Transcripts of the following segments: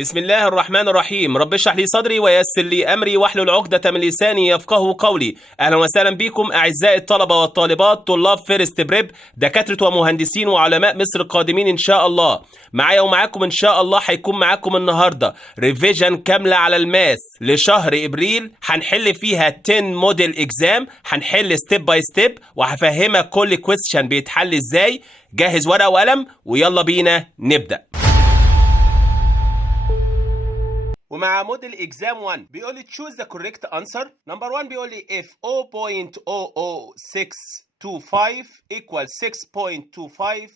بسم الله الرحمن الرحيم. رب اشرح لي صدري ويسر لي أمري واحلل عقدة من لساني يفقه قولي. أهلا وسهلا بكم أعزائي الطلبة والطالبات، طلاب فيرست بريب، دكاترة ومهندسين وعلماء مصر القادمين إن شاء الله. معايا ومعاكم إن شاء الله هيكون معاكم النهاردة ريفيجن كاملة على الماس لشهر ابريل، هنحل فيها 10 موديل اكزام، هنحل ستيب باي ستيب وهفهمك كل كويستشن بيتحل ازاي. جهز ورقة وقلم ويلا بينا نبدأ. ومع موديل اكزام 1 بيقول لي choose the correct answer. نمبر 1 بيقول لي if 0.00625 equals 6.25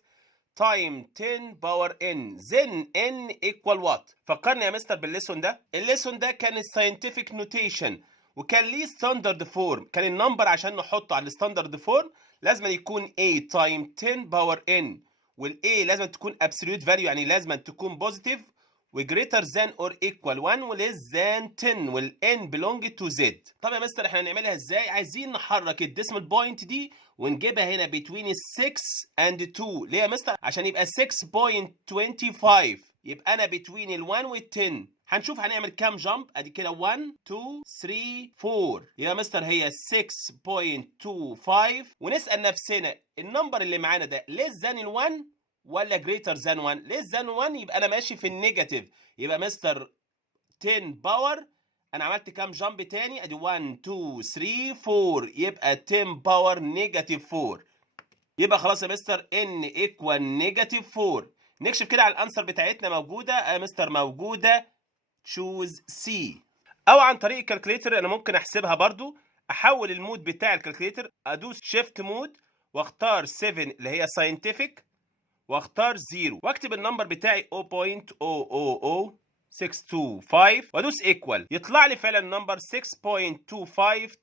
time 10 power n then n equal what. فكرني يا مستر بالليسون ده. الليسون ده كان scientific notation وكان ليه ستاندرد فورم. كان النمبر عشان نحطه على الستاندرد فورم لازم يكون a time 10 power n، والاي لازم تكون absolute value يعني لازم تكون positive وgreater than or equal 1 وليس than 10 والn belong to z. طب يا مستر احنا هنعملها ازاي؟ عايزين نحرك الديسمال بوينت دي ونجيبها هنا between 6 and 2. ليه يا مستر؟ عشان يبقى 6.25 يبقى انا between ال 1 وال 10. هنشوف هنعمل كام جامب. ادي كده 1 2 3 4 يا مستر هي 6.25 ونسأل نفسنا النمبر اللي معانا ده less than ال 1 ولا greater than 1؟ less than 1 يبقى انا ماشي في النيجاتيف، يبقى مستر 10 باور. انا عملت كام جامب تاني؟ ادي 1 2 3 4 يبقى 10 باور نيجاتيف 4. يبقى خلاص يا مستر n equal نيجاتيف 4. نكشف كده على الانسر بتاعتنا. موجوده يا مستر؟ موجوده. choose C. او عن طريق الكالكوليتر انا ممكن احسبها برضو. احول المود بتاع الكالكوليتر، ادوس شيفت مود واختار 7 اللي هي ساينتفك واختار 0 واكتب النمبر بتاعي 0.000625 وادوس ايكوال. يطلع لي فعلا النمبر 6.25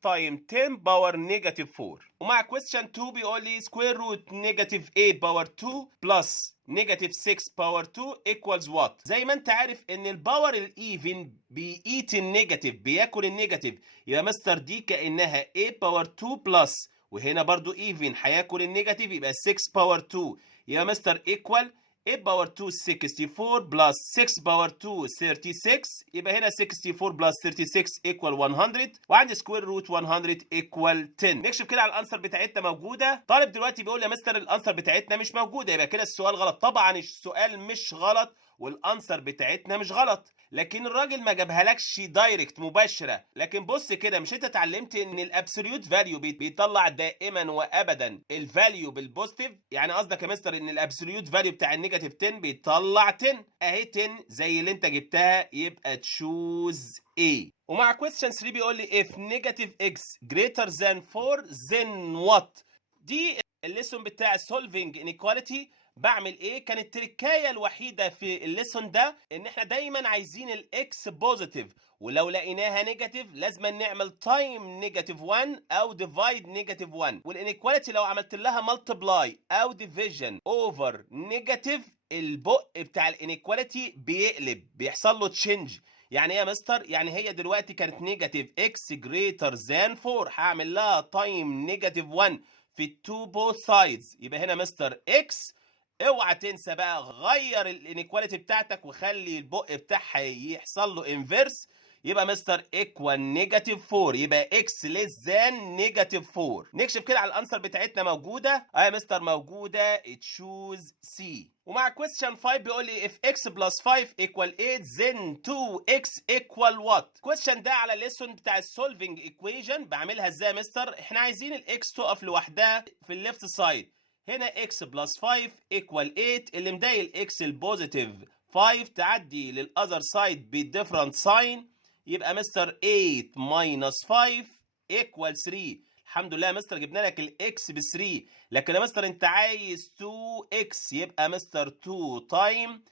تايم 10 باور نيجاتيف 4. ومع كويستشن 2 بيقول لي سكوير روت نيجاتيف 8 باور 2 بلس نيجاتيف 6 باور 2 ايكوالز وات. زي ما انت عارف ان الباور الايفن بيقيت النيجاتيف، بياكل النيجاتيف، يبقى مستر دي كانها 8 باور 2 بلس، وهنا برضو ايفن هياكل النيجاتيف يبقى 6 باور 2. يا مستر ايكوال 8 باور 2 64 بلس 6 باور 2 36 يبقى هنا 64 بلس 36 ايكوال 100 وعندي سكوير روت 100 ايكوال 10. نكشف كده على الانسر بتاعتنا. موجوده. طالب دلوقتي بيقول يا مستر الانسر بتاعتنا مش موجوده، يبقى كده السؤال غلط. طبعا السؤال مش غلط والانسر بتاعتنا مش غلط، لكن الراجل ما جابهالكش دايركت مباشره. لكن بص كده، مش انت اتعلمت ان الابسوليوت فاليو بيطلع دائما وابدا الفاليو بالبوزيتيف؟ يعني قصدك يا مستر ان الابسوليوت فاليو بتاع النيجاتيف 10 بيطلع 10 اهي 10 زي اللي انت جبتها، يبقى تشوز A. ومع question 3 بيقول لي if negative x greater than 4 then what. دي الليسون بتاع solving inequality. بعمل ايه؟ كانت التركايه الوحيده في الليسون ده ان احنا دايما عايزين الاكس بوزيتيف، ولو لقيناها نيجاتيف لازم نعمل تايم نيجاتيف 1 او ديفايد نيجاتيف 1. والانيكواليتي لو عملت لها ملتبلاي او ديفيجن اوفر نيجاتيف البق بتاع الانيكواليتي بيقلب، بيحصل له تشينج. يعني ايه يا مستر؟ يعني هي دلوقتي كانت نيجاتيف اكس جريتر ذان 4، هعمل لها تايم نيجاتيف 1 في التو بوث سايدز، يبقى هنا مستر اكس. اوعى تنسى بقى غير الانيكواليتي بتاعتك وخلي البق بتاعها يحصل له انفيرس، يبقى مستر ايكوال نيجاتيف 4، يبقى اكس ليس ذان نيجاتيف 4. نكشف كده على الانسر بتاعتنا. موجوده يا مستر؟ موجوده. تشوز سي. ومع كويستشن 5 بيقول لي if x plus 5 equal 8 then 2x equal what. كويستشن ده على الليسون بتاع السولفنج ايكويشن. بعملها ازاي يا مستر؟ احنا عايزين الاكس تقف لوحدها في الليفت سايد. هنا x بلس 5 equal 8، اللي مضايق x البوزيتيف 5 تعدي للأذر سايد بالديفرنت ساين، يبقى مستر 8 minus 5 equal 3. الحمد لله يا مستر جبنا لك الاكس ب 3، لكن يا مستر انت عايز 2x، يبقى مستر 2 تايم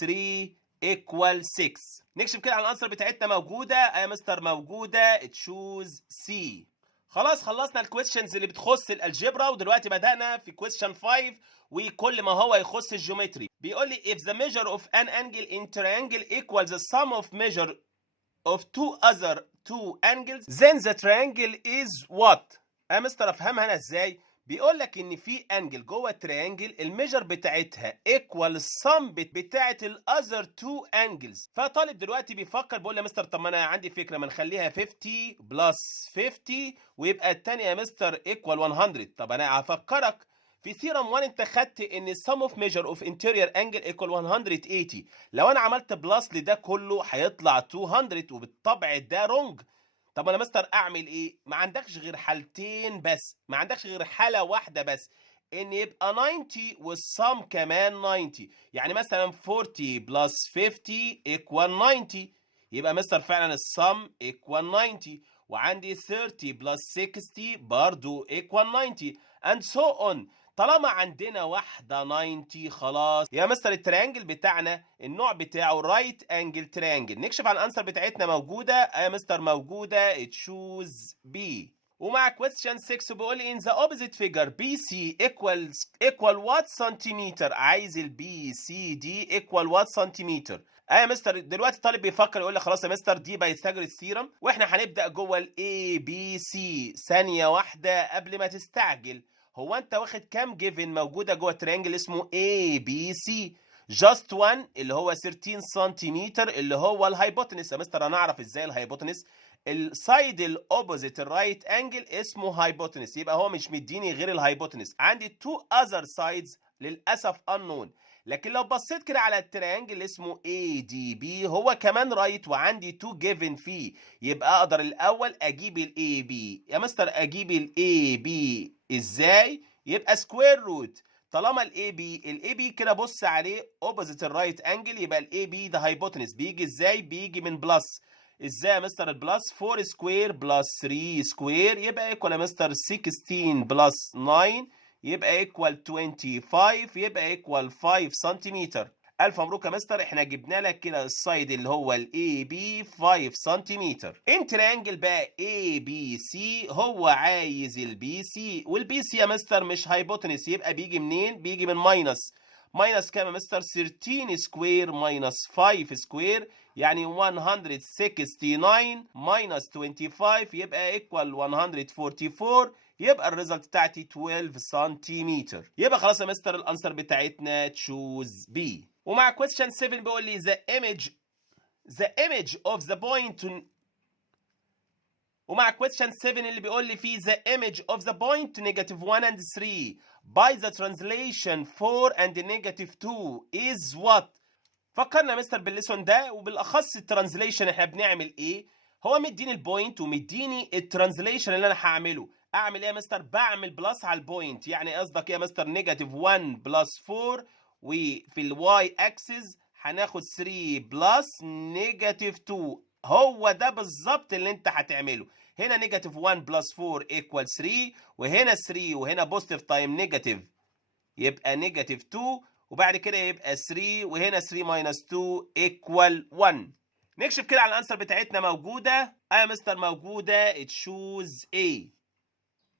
3 equal 6. نكشف كده على الانسر بتاعتنا. موجوده يا مستر؟ موجوده. تشوز سي. خلاص خلصنا الكويستشنز اللي بتخص الالجبرا، ودلوقتي بدأنا في كويستشن 5 وكل ما هو يخص الجيومتري. بيقول لي if the measure of an angle in triangle equals the sum of measure of two angles then the triangle is what. مستر افهمها انا ازاي؟ بيقول لك ان في انجل جوه التريانجل الميجر بتاعتها ايكوال السم بتاعت الاذر تو انجلز. فطالب دلوقتي بيفكر بيقول لي يا مستر طب ما انا عندي فكره، ما نخليها 50 بلس 50 ويبقى الثاني يا مستر ايكوال 100. طب انا هفكرك في ثيرم 1 انت خدت ان السم اوف ميجر اوف انتيريور انجل ايكوال 180. لو انا عملت بلس لده كله هيطلع 200 وبالطبع ده رونج. طب انا مستر اعمل ايه؟ ما عندكش غير حالتين بس، ما عندكش غير حاله واحده بس، ان يبقى 90 والسم كمان 90. يعني مثلا 40 بلس 50 ايكوال 90، يبقى مستر فعلا السم ايكوال 90. وعندي 30 بلس 60 برضو ايكوال 90 and so on. طالما عندنا واحدة 90 خلاص يا مستر التريانجل بتاعنا النوع بتاعه رايت انجل تريانجل. نكشف على الانسر بتاعتنا موجودة يا مستر، موجودة تشوز بي. ومع question 6 بيقول لي in the opposite figure BC equal what centimeter. عايز ال BCD equal what centimeter. يا مستر دلوقتي الطالب بيفكر يقول لي خلاص يا مستر دي بايثاغورس ثيرم واحنا هنبدأ جوه ال ABC. ثانية واحدة قبل ما تستعجل، هو انت واخد كام جيفن موجوده جوه التريانجل اسمه اي بي سي؟ جاست 1 اللي هو 13 سنتيمتر اللي هو الهايبوتنس. يا مستر انا اعرف ازاي الهايبوتنس؟ السايد الاوبوزيت الرايت انجل اسمه هايبوتنس، يبقى هو مش مديني غير الهايبوتنس. عندي تو اذر سايدز للاسف unknown. لكن لو بصيت كده على التريانجل اسمه اي دي بي هو كمان رايت وعندي تو جيفن فيه، يبقى اقدر الاول اجيب الاي بي. يا مستر اجيب الاي بي ازاي؟ يبقى سكوير روت. طالما الاي بي كده بص عليه اوبوزيت الرايت انجل، يبقى الاي بي ده هايبوتنس. بيجي ازاي؟ بيجي من بلس. ازاي يا مستر البلس؟ 4 سكوير بلس 3 سكوير يبقى ايكوال يا مستر 16 بلس 9 يبقى ايكوال 25 يبقى ايكوال 5 سنتيمتر. الف مبروك يا مستر، احنا جبنا لك كده السايد اللي هو الاي بي 5 سنتيمتر. ان تريانجل بقى اي بي سي هو عايز البي سي، والبي سي يا مستر مش هايبوتنس، يبقى بيجي منين؟ بيجي من ماينس. ماينس كام يا مستر؟ 13 سكوير ماينس 5 سكوير يعني 169 ماينس 25 يبقى ايكوال 144. يبقى الريزلت بتاعتي 12 سنتيمتر. يبقى خلاص يا مستر الانسر بتاعتنا تشوز بي. ومع question 7 بيقول لي the image of the point. ومع question 7 اللي بيقول لي فيه the image of the point negative 1 and 3 by the translation 4 and negative 2 is what. فكرنا يا مستر بالليسون ده، وبالاخص الترانزليشن احنا بنعمل ايه؟ هو مديني البوينت ومديني الترانزليشن اللي انا هعمله. اعمل ايه يا مستر؟ بعمل بلس على البوينت. يعني قصدك ايه يا مستر؟ نيجاتيف 1 بلس 4 وفي الواي اكسس هناخد 3 بلس نيجاتيف 2. هو ده بالظبط اللي انت هتعمله. هنا نيجاتيف 1 بلس 4 ايكوال 3 وهنا 3 وهنا بوزيتيف تايم نيجاتيف يبقى نيجاتيف 2 وبعد كده يبقى 3 وهنا 3 ماينس 2 ايكوال 1. نكشف كده على الانسر بتاعتنا موجوده يا مستر، موجوده تشوز A.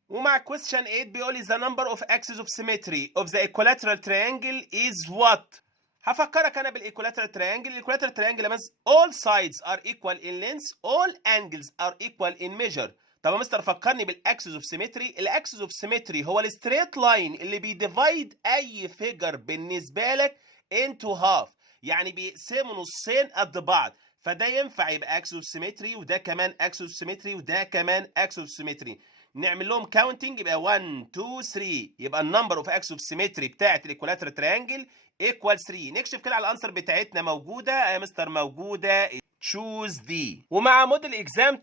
ومع question 8 بيقول لي the number of axes of symmetry of the equilateral triangle is what. هفكرك انا بالايكولاترال تريانجل. الايكولاترال تريانجل يا مستر all sides are equal in length all angles are equal in measure. طب يا مستر فكرني بالاكسس اوف سيمتري. الاكسس اوف سيمتري هو الستريت لاين اللي بيديفايد اي فيجر بالنسبه لك انتو هاف، يعني بيقسموا نصين قد بعض. فده ينفع يبقى اكسس اوف سيمتري وده كمان اكسس اوف سيمتري وده كمان اكسس اوف سيمتري. نعمل لهم كاونتنج يبقى 1 2 3 يبقى النمبر اوف اكسس اوف سيمتري بتاعت الايكولاترال تريانجل ايكوال 3. نكشف كده على الانسر بتاعتنا موجوده يا مستر، موجوده تشوز دي. ومع موديل اكزام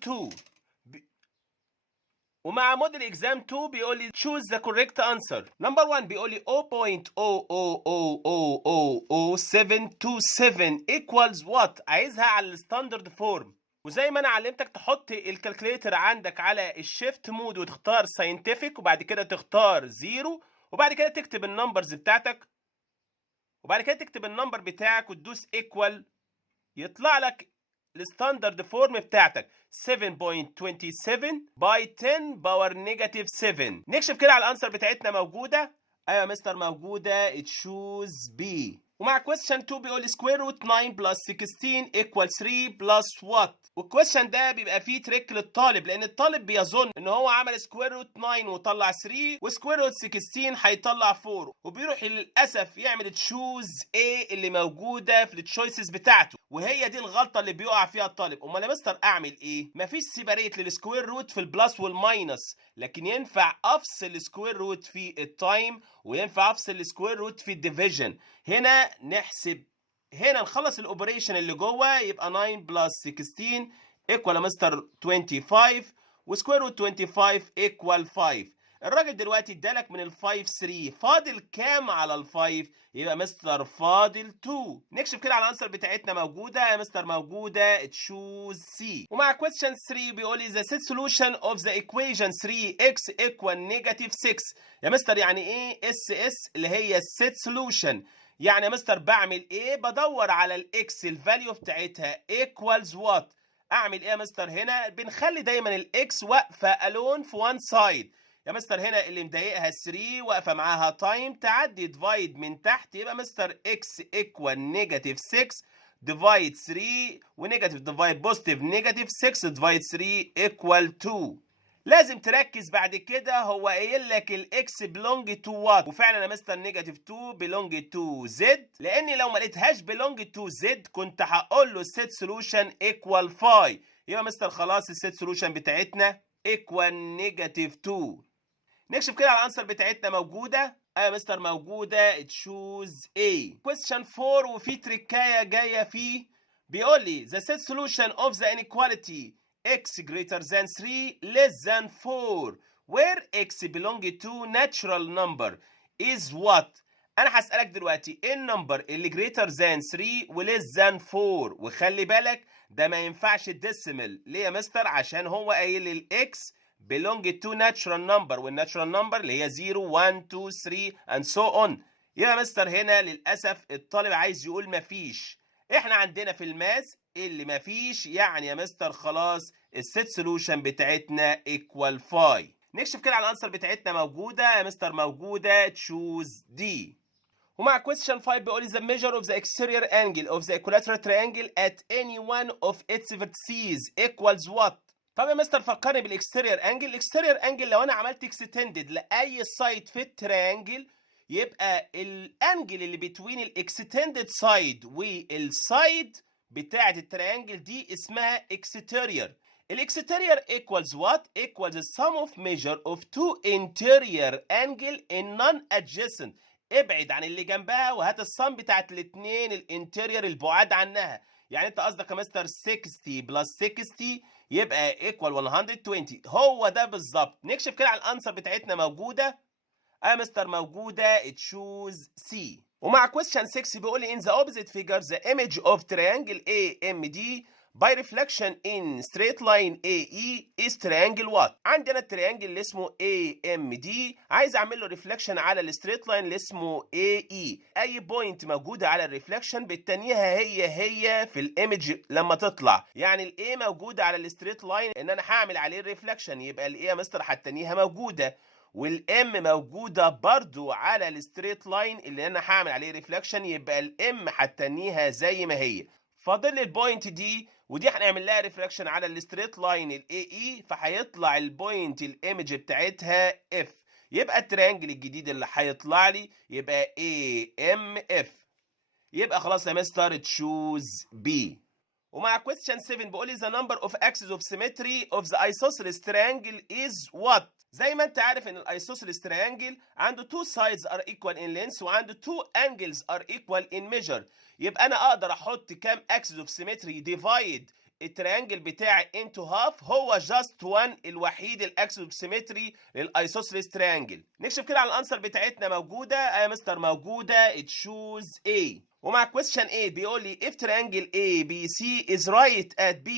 2 بيقول لي choose the correct answer. نمبر 1 بيقول لي 0.000000727 equals what. عايزها على الستاندرد فورم. وزي ما انا علمتك تحط الكالكوليتر عندك على الشيفت مود وتختار ساينتفك وبعد كده تختار 0 وبعد كده تكتب النمبرز بتاعتك وبعد كده تكتب النمبر بتاعك وتدوس ايكوال يطلع لك الستاندرد فورم بتاعتك 7.27 باي 10 باور نيجاتيف 7. نكشف كده على الانسر بتاعتنا موجوده. ايوه يا مستر موجوده تشوز بي. ومع question 2 بيقول لي square root 9 plus 16 equal 3 plus what؟ والكويشن ده بيبقى فيه تريك للطالب، لان الطالب بيظن ان هو عمل سكوير روت 9 وطلع 3 وسكوير روت 16 هيطلع 4، وبيروح للاسف يعمل تشوز ايه اللي موجوده في التشويسز بتاعته، وهي دي الغلطه اللي بيقع فيها الطالب. امال يا مستر اعمل ايه؟ مفيش سيباريت للسكوير روت في البلس والماينس، لكن ينفع افصل السكوير روت في التايم وينفع افصل السكوير روت في الديفيجن. هنا نخلص الاوبريشن اللي جوه، يبقى 9 بلس 16 ايكوال مستر 25 وسكوير روت 25 ايكوال 5. الراجل دلوقتي ادالك من ال 5 3، فاضل كام على ال 5؟ يبقى مستر فاضل 2. نكشف كده على الانسر بتاعتنا موجوده يا مستر، موجوده، تشوز سي. ومع question 3 بيقول لي the set solution of the equation 3x equal negative 6. يا مستر يعني ايه اس اس اللي هي السيت سولوشن؟ يعني يا مستر بعمل ايه؟ بدور على الاكس الفاليو بتاعتها ايكوالز وات. اعمل ايه يا مستر؟ هنا بنخلي دايما الاكس واقفه الون في وان سايد. يا مستر هنا اللي مضايقها 3 واقفه معاها تايم، تعدي ديفايد من تحت، يبقى مستر اكس ايكوال نيجاتيف 6 ديفايد 3 ونيجاتيف ديفايد بوزيتيف نيجاتيف 6 ديفايد 3 ايكوال 2. لازم تركز بعد كده، هو قايل لك الاكس بيلونج تو وات، وفعلا يا مستر نيجاتيف 2 بيلونج تو زد، لاني لو ما لقيتهاش بيلونج تو زد كنت هقول له السيت سولوشن ايكوال 5. يبقى مستر خلاص السيت سولوشن بتاعتنا ايكوال نيجاتيف 2. نكشف كده على الانسر بتاعتنا موجوده. ايوه مستر موجوده، تشوز A. question 4 وفي تريكايه جايه فيه، بيقول لي the set solution of the inequality x greater than 3 less than 4 where x belong to natural number is what؟ انا هسألك دلوقتي ايه النمبر اللي greater than 3 و less than 4؟ وخلي بالك ده ما ينفعش الديسيمال. ليه يا مستر؟ عشان هو قايل الاكس belong to natural number، والناتشرال نمبر اللي هي 0 1 2 3 and so on. يبقى مستر هنا للاسف الطالب عايز يقول مفيش. احنا عندنا في الماس اللي مفيش، يعني يا مستر خلاص السيت سولوشن بتاعتنا ايكوال 5. نكشف كده على الانسر بتاعتنا موجوده يا مستر، موجوده، تشوز دي. ومع question 5 بيقول لي the measure of the exterior angle of the equilateral triangle at any one of its vertices equals what؟ طب يا مستر فكرني بالاكستيرير انجل. الاكستيرير انجل لو انا عملت اكستندد لاي سايد في التريانجل، يبقى الانجل اللي بين الاكستندد سايد والسايد بتاعه التريانجل دي اسمها اكستيرير. الاكستيرير equals what؟ equals the sum of measure of two interior angle in non-adjacent. ابعد عن اللي جنبها وهات الصم بتاعت الاثنين الانتيرير البعاد عنها. يعني انت قصدك يا مستر 60 بلس 60 يبقى ايكوال 120. هو ده بالظبط. نكشف كده على الانسر بتاعتنا موجوده. يا مستر موجوده، تشوز سي. ومع question 6 بيقول لي in the opposite figure the image of triangle AMD by reflection in straight line AE is triangle what؟ عندنا التريانجل اللي اسمه AMD، عايز اعمل له ريفلكشن على الستريت لاين اللي اسمه AE. اي بوينت موجوده على الريفلكشن بتنيها هي في الايمج لما تطلع، يعني الاي موجوده على الستريت لاين ان انا هعمل عليه الريفلكشن، يبقى الاي يا مستر هتنيها موجوده، والام موجوده برضو على الستريت لاين اللي انا هعمل عليه ريفلكشن، يبقى الام هتنيها زي ما هي. فاضل البوينت دي، ودي هنعمل لها ريفراكشن على الستريت لاين الاي اي، فهيطلع البوينت الايمج بتاعتها اف. يبقى التريانجل الجديد اللي هيطلع لي يبقى اي ام اف. يبقى خلاص يا مستر تشوز بي. ومع question 7 بيقول لي the number of axes of symmetry of the isosceles triangle is what؟ زي ما انت عارف ان الايسوسيلس تريانجل عنده two sides are equal in length وعنده two angles are equal in measure. يبقى انا اقدر احط كام axis of symmetry divide التريانجل بتاعي into half، هو just one الوحيد الاكسس اوف سيمتري للايسوسيلس تريانجل. نكشف كده على الانسر بتاعتنا موجوده يا مستر، موجوده، تشوز A. ومع question A بيقول لي if triangle ABC is right at B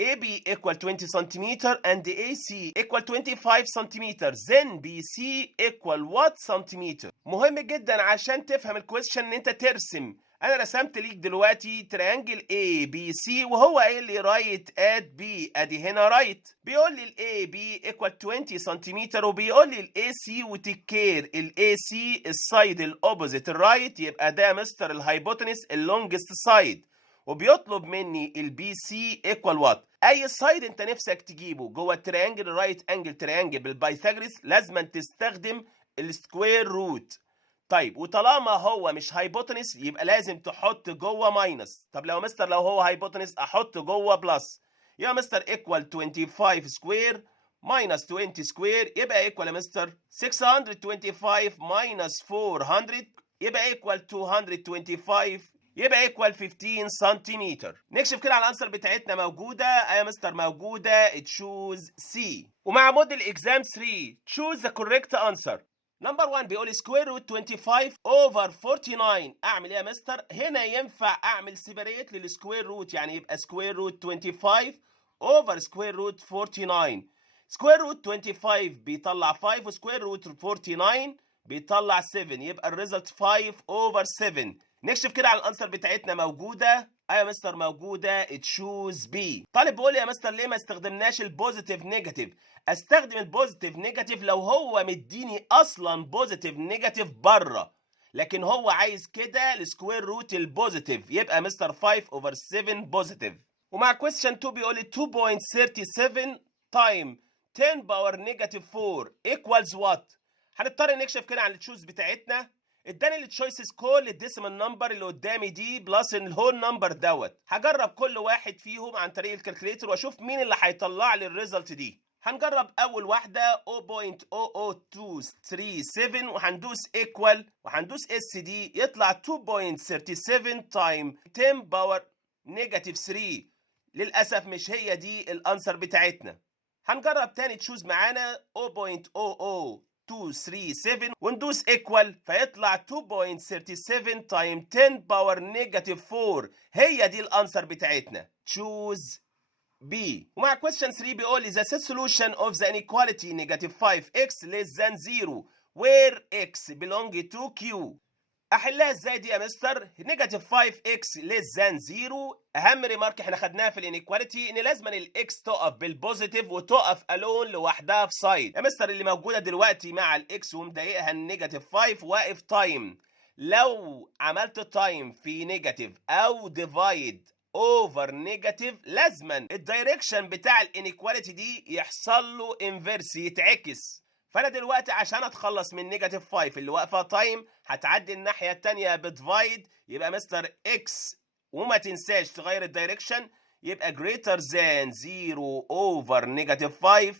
AB equal 20 centimeter and AC equal 25 centimeter then BC equal what centimeter؟ مهم جدا عشان تفهم الكويستشن ان انت ترسم انا رسمت ليك دلوقتي تريانجل A B C وهو قايل لي رايت ات B، ادي هنا رايت. بيقول لي ال AB equal 20 سنتيمتر، وبيقول لي ال AC وتكير ال AC السايد الاوبوزيت الرايت، يبقى ده مستر الهايبوتنس اللونجست سايد، وبيطلب مني ال BC equal وات. اي سايد انت نفسك تجيبه جوه التريانجل الرايت انجل تريانجل بالبايثاغورس لازم تستخدم السكوير روت. طيب وطالما هو مش هايبوتنس يبقى لازم تحط جوه ماينس. طب لو مستر لو هو هايبوتنس احط جوه بلس. يبقى مستر ايكوال 25 سكوير ماينس 20 سكوير، يبقى ايكوال يا مستر 625 ماينس 400، يبقى ايكوال 225، يبقى ايكوال 15 سنتيمتر. نكشف كده على الانسر بتاعتنا موجوده يا مستر موجوده، تشوز سي. ومع موديل اكزام 3 تشوز ذا كوريكت انسر. نمبر 1 بيقول سكوير روت 25 اوفر 49. اعمل ايه يا مستر؟ هنا ينفع اعمل سيبريت للسكوير روت، يعني يبقى سكوير روت 25 اوفر سكوير روت 49. سكوير روت 25 بيطلع 5 وسكوير روت 49 بيطلع 7، يبقى الريزلت 5 اوفر 7. نكشف كده على الانسر بتاعتنا موجوده يا مستر موجوده، تشوز بي. طالب بيقول لي يا مستر ليه ما استخدمناش البوزيتيف نيجاتيف؟ استخدم البوزيتيف نيجاتيف لو هو مديني اصلا بوزيتيف نيجاتيف بره، لكن هو عايز كده السكوير روت البوزيتيف، يبقى مستر 5 اوفر 7 بوزيتيف. ومع كويستشن 2 بيقول لي 2.37 تايم 10 باور نيجاتيف 4 ايكوالز وات. هنضطر نكشف كده عن التشوز بتاعتنا. اداني التشويسز كل الديسيمال نمبر اللي قدامي دي بلس الهول نمبر دوت. هجرب كل واحد فيهم عن طريق الكالكوليتر واشوف مين اللي هيطلع لي الريزلت دي. هنجرب اول واحده 0.00237 وهندوس ايكوال وهندوس اس دي، يطلع 2.37 تايم 10 باور نيجاتيف 3. للاسف مش هي دي الانسر بتاعتنا. هنجرب تاني تشوز معانا 0.00237 وندوس ايكوال فيطلع 2.37 تايم 10 باور نيجاتيف 4. هي دي الانسر بتاعتنا، تشوز بي. ومع question 3 بيقول لي the solution of the inequality negative 5x less than 0 where x belong to q. احلها ازاي دي يا مستر؟ نيجاتيف 5x less than 0. اهم ريمارك احنا خدناها في الانيكواليتي ان لازم الاكس تقف بالبوزيتيف وتقف الون لوحدها في سايد. يا مستر اللي موجوده دلوقتي مع الاكس ومضايقها النيجاتيف 5 واقف تايم. لو عملت تايم في نيجاتيف او ديفايد اوفر نيجاتيف لازما الدايركشن بتاع الانيكواليتي دي يحصل له انفيرس يتعكس. فانا دلوقتي عشان اتخلص من نيجاتيف 5 اللي واقفه تايم هتعدي الناحيه الثانيه بديفايد، يبقى مستر اكس وما تنساش تغير الدايركشن، يبقى greater than 0 over negative 5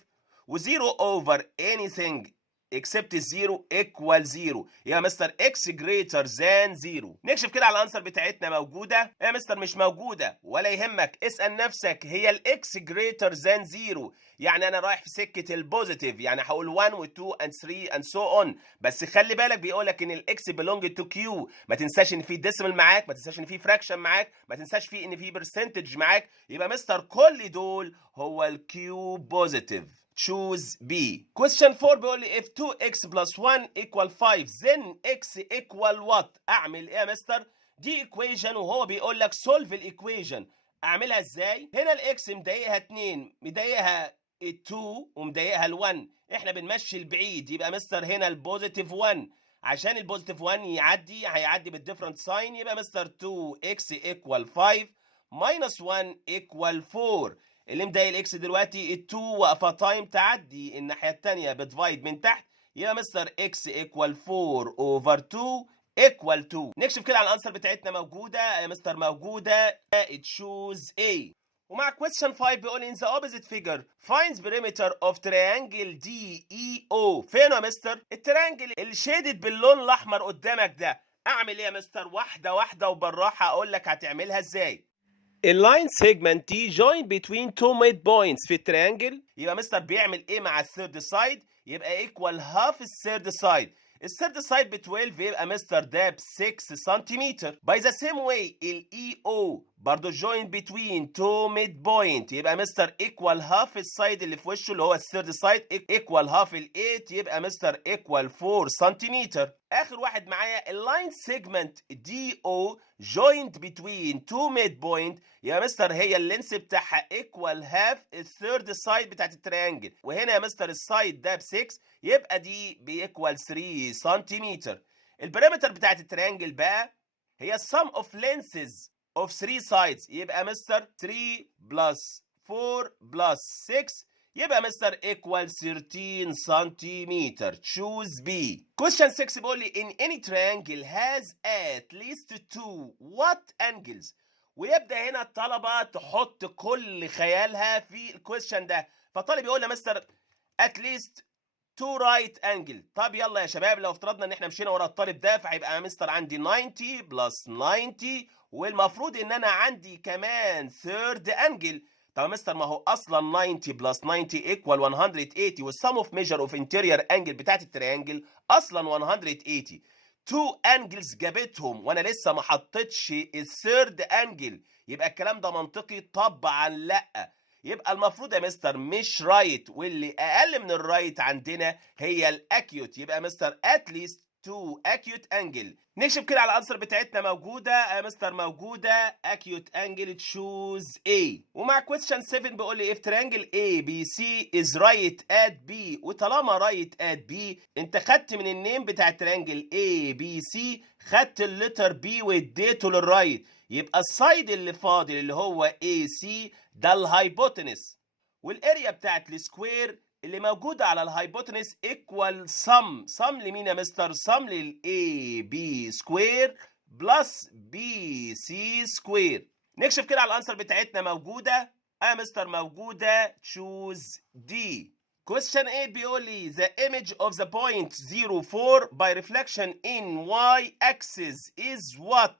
و0 over anything except 0 equal 0. يا مستر x greater than 0. نكشف كده على الانسر بتاعتنا موجوده يا مستر مش موجوده، ولا يهمك اسال نفسك هي الاكس greater than 0 يعني انا رايح في سكه البوزيتيف، يعني هقول 1 و2 and 3 and so on. بس خلي بالك بيقول لك ان الاكس belong to q، ما تنساش ان في ديسيمال معاك، ما تنساش ان في فراكشن معاك، ما تنساش في ان في برسنتج معاك، يبقى مستر كل دول هو الكيو بوزيتيف. choose B. question 4 بيقول لي if 2x plus 1 equal 5 then x equal what. اعمل ايه يا مستر؟ دي equation وهو بيقول لك solve الايكويشن. اعملها ازاي؟ هنا الاكس مضايقها 2 مضايقها 2 ومضايقها ال1، احنا بنمشي البعيد، يبقى مستر هنا البوزيتيف 1 عشان البوزيتيف 1 يعدي هيعدي بالديفرنت ساين، يبقى مستر 2x equal 5 minus 1 equal 4. اللي مضايق الاكس دلوقتي ال2 واقفه تايم تعدي الناحيه الثانيه بديفايد من تحت، يبقى مستر x equal 4 over 2 equal 2. نكشف كده على الانسر بتاعتنا موجوده يا مستر موجوده، تشوز A. ومع question 5 بيقول in the opposite figure finds perimeter of triangle DEO. فين يا مستر؟ التريانجل اللي شادد باللون الاحمر قدامك ده. اعمل ايه يا مستر؟ واحده واحده وبالراحه اقول لك هتعملها ازاي. اللاين سيجمنت دي join between two mid points في التريانجل، يبقى مستر بيعمل ايه مع الثيرد سايد؟ يبقى ايكوال هاف الثيرد سايد. الثيرد سايد ب 12 يبقى مستر ده ب 6 سنتيمتر. باي ذا سيم واي الاي او برضه join between two midpoint يبقى مستر equal half السايد اللي في وشه اللي هو الثيرد سايد equal half ال 8 يبقى مستر equal 4 سنتيمتر. آخر واحد معايا اللاين سيجمنت DO joined between two midpoint يا مستر هي اللينس بتاعها equal half الثيرد سايد بتاعت التريانجل، وهنا يا مستر السايد ده ب 6 يبقى دي بيكوال 3 سنتيمتر. البريمتر بتاعت التريانجل بقى هي sum of lenses of 3 sides يبقى مستر 3 plus 4 plus 6 يبقى مستر equal 13 سنتيمتر. choose B. question 6 بيقول لي in any triangle has at least 2 what angles، ويبدأ هنا الطلبة تحط كل خيالها في الكويشن ده. فالطالب يقول لي مستر at least 2 right angle. طب يلا يا شباب لو افترضنا ان احنا مشينا ورا الطالب ده فهيبقى مستر عندي 90 بلس 90 والمفروض ان انا عندي كمان ثيرد انجل. طب مستر ما هو اصلا 90 بلس 90 ايكوال 180 والسم اوف ميجر اوف انتيريور انجل بتاعت التريانجل اصلا 180. 2 انجلز جابتهم وانا لسه ما حطيتش الثيرد انجل، يبقى الكلام ده منطقي؟ طبعا لا. يبقى المفروض يا مستر مش رايت، واللي اقل من الرايت عندنا هي الاكيوت، يبقى مستر at least 2 acute angle. نكشف كده على الانسر بتاعتنا موجوده يا مستر، موجوده acute angle choose A. ومع question 7 بيقول لي if triangle ABC is right at B، وطالما right at B انت خدت من النيم بتاع التريانجل ABC خدت اللتر B واديته للرايت، يبقى السايد اللي فاضل اللي هو AC ده الهايبوتنس، والاريا بتاعت السكوير اللي موجودة على الهايبوتنس equal sum لمين يا مستر؟ sum لل AB سكوير بلس BC سكوير. نكشف كده على الانسر بتاعتنا موجودة يا مستر، موجودة choose D. question A بيقول لي the image of the point 04 by reflection in y axis is what؟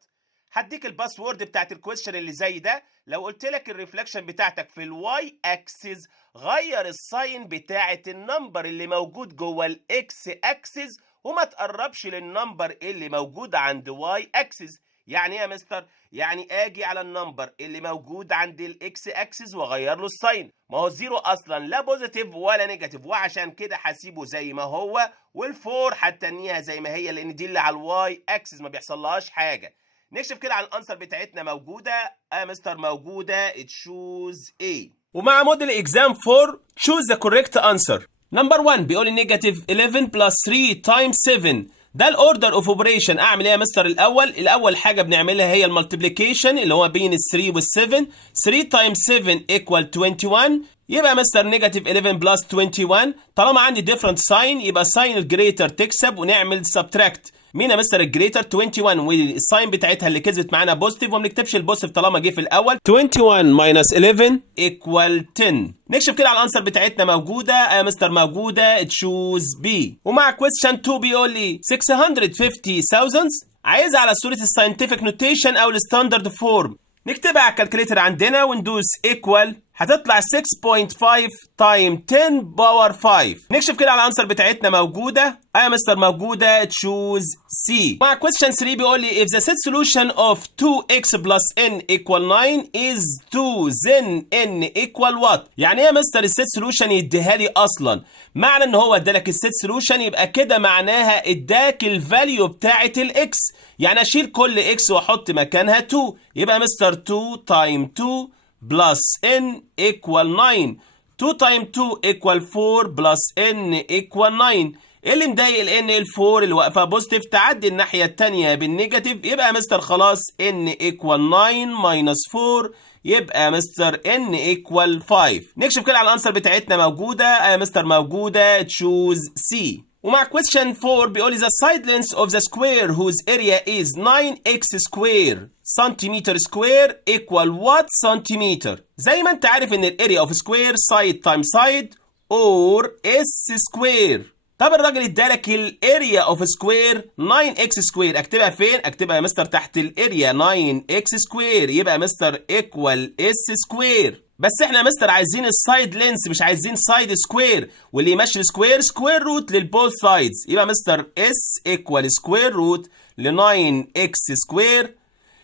هديك الباسورد بتاعت الكويشن اللي زي ده. لو قلت لك الريفلكشن بتاعتك في الواي اكسس غير الساين بتاعت النمبر اللي موجود جوه الاكس اكسس وما تقربش للنمبر اللي موجود عند واي اكسس. يعني ايه يا مستر؟ يعني اجي على النمبر اللي موجود عند الاكس اكسس واغير له الساين. ما هو الزيرو اصلا لا بوزيتيف ولا نيجاتيف، وعشان كده هسيبه زي ما هو، والفور هتنيها زي ما هي لان دي اللي على الواي اكسس ما بيحصلهاش حاجه. نكشف كده على الانسر بتاعتنا موجوده يا مستر، موجوده تشوز A. ومع موديل اكزام 4 choose the correct answer. نمبر 1 بيقول نيجاتيف 11 بلس 3 تايمز 7 ده الاوردر اوف اوبريشن. اعمل ايه يا مستر؟ الاول حاجه بنعملها هي المالتيبليكيشن اللي هو بين ال 3 وال 7. 3 تايمز 7 ايكوال 21. يبقى مستر نيجاتيف 11 بلس 21 طالما عندي ديفرنت ساين يبقى ساين الجريتر تكسب ونعمل سبتراكت. مين يا مستر الجريتر؟ 21 والساين بتاعتها اللي كسبت معانا بوزيتيف وما بنكتبش البوزيتيف طالما جه في الاول. 21 ماينس 11 ايكوال 10. نكشف كده على الانسر بتاعتنا موجوده يا مستر، موجوده تشوز بي. ومع كويستشن 2 بيقول لي 650,000 عايزها على صوره الساينتفك نوتيشن او الستاندرد فورم. نكتبها على الكالكوليتر عندنا وندوس ايكوال، هتطلع 6.5 تايم 10 باور 5. نكشف كده على الانسر بتاعتنا موجوده يا مستر، موجوده تشوز سي. مع كويستشن 3 بيقول لي if the set solution of 2x plus n equal 9 is 2 then n equal what؟ يعني ايه يا مستر السيت سولوشن يديها لي اصلا؟ معنى ان هو ادالك السيت سولوشن يبقى كده معناها اداك الفاليو بتاعه الاكس، يعني اشيل كل اكس واحط مكانها 2، يبقى مستر 2 تايم 2 بلس n equal 9. 2 تايم 2 equal 4 بلس n equal 9. اللي مضايق ال n ال4 اللي واقفه بوزيتيف تعدي الناحيه الثانيه بالنيجاتيف، يبقى مستر خلاص n equal 9 ماينس 4 يبقى مستر n equal 5. نكشف كده على الانسر بتاعتنا موجوده يا مستر، موجوده تشوز سي. ومع question 4 بيقول لي the side length of the square whose area is 9x square centimeter square equal what centimeter؟ زي ما انت عارف ان الاريا اوف سكوير side times side or s square. طب الراجل ادالك الاريا اوف سكوير 9x سكوير، اكتبها فين؟ اكتبها يا مستر تحت الاريا 9x سكوير، يبقى مستر equal s سكوير. بس احنا يا مستر عايزين السايد لينس مش عايزين سايد سكوير، واللي يمشي السكوير سكوير روت للبوث سايدز، يبقى مستر اس ايكوال سكوير روت ل 9x سكوير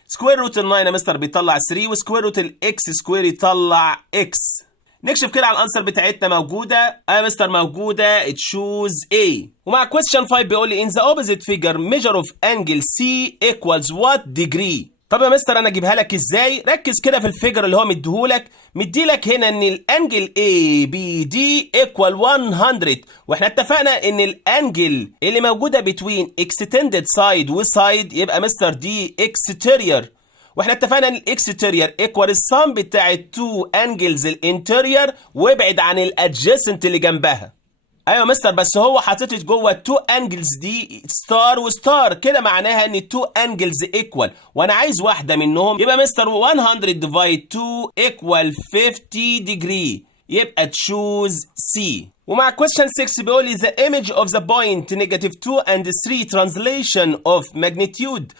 سكوير روت ال 9 يا مستر بيطلع 3 وسكوير روت الاكس سكوير يطلع اكس. نكشف كده على الانسر بتاعتنا موجوده يا مستر موجوده تشوز A. ومع question 5 بيقول لي in the opposite figure measure of angle C equals what degree. طب يا مستر انا اجيبها لك ازاي؟ ركز كده في الفيجر اللي هو مديهولك. مديلك هنا ان الانجل ABD equal 100 واحنا اتفقنا ان الانجل اللي موجوده between extended side وسايد يبقى مستر دي exterior، واحنا اتفقنا ان الاكستيرير ايكوال السم بتاع التو انجلز الانتيرير وابعد عن الادجيسنت اللي جنبها. ايوه مستر بس هو حاطط جوه التو انجلز دي ستار وستار، كده معناها ان التو انجلز ايكوال وانا عايز واحده منهم، يبقى مستر 100 ديفايد 2 ايكوال 50 ديجري، يبقى تشوز سي. ومع question 6 بيقول لي the image of the point -2 and 3 translation of magnitude